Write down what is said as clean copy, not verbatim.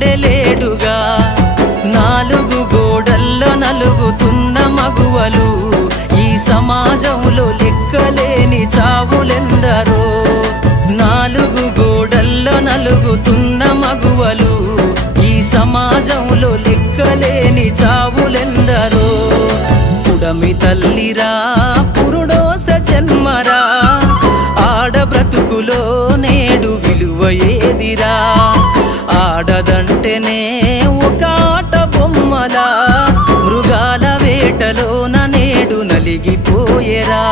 లేడుగా నాలుగు గోడల్లో నలుగుతున్న మగువలు ఈ సమాజంలో లెక్కలేని చావులెందరో నాలుగు గోడల్లో నలుగుతున్న మగువలు ఈ సమాజంలో లెక్కలేని చావులెందరో పుడమి తల్లిరా పురుడోస జన్మరా ఆడ బ్రతుకులో నేడు విలువ ఏదిరా ఆడదంటేనే ఒక ఆట బొమ్మలా మృగాల వేటలోన నేడు నలిగిపోయేరా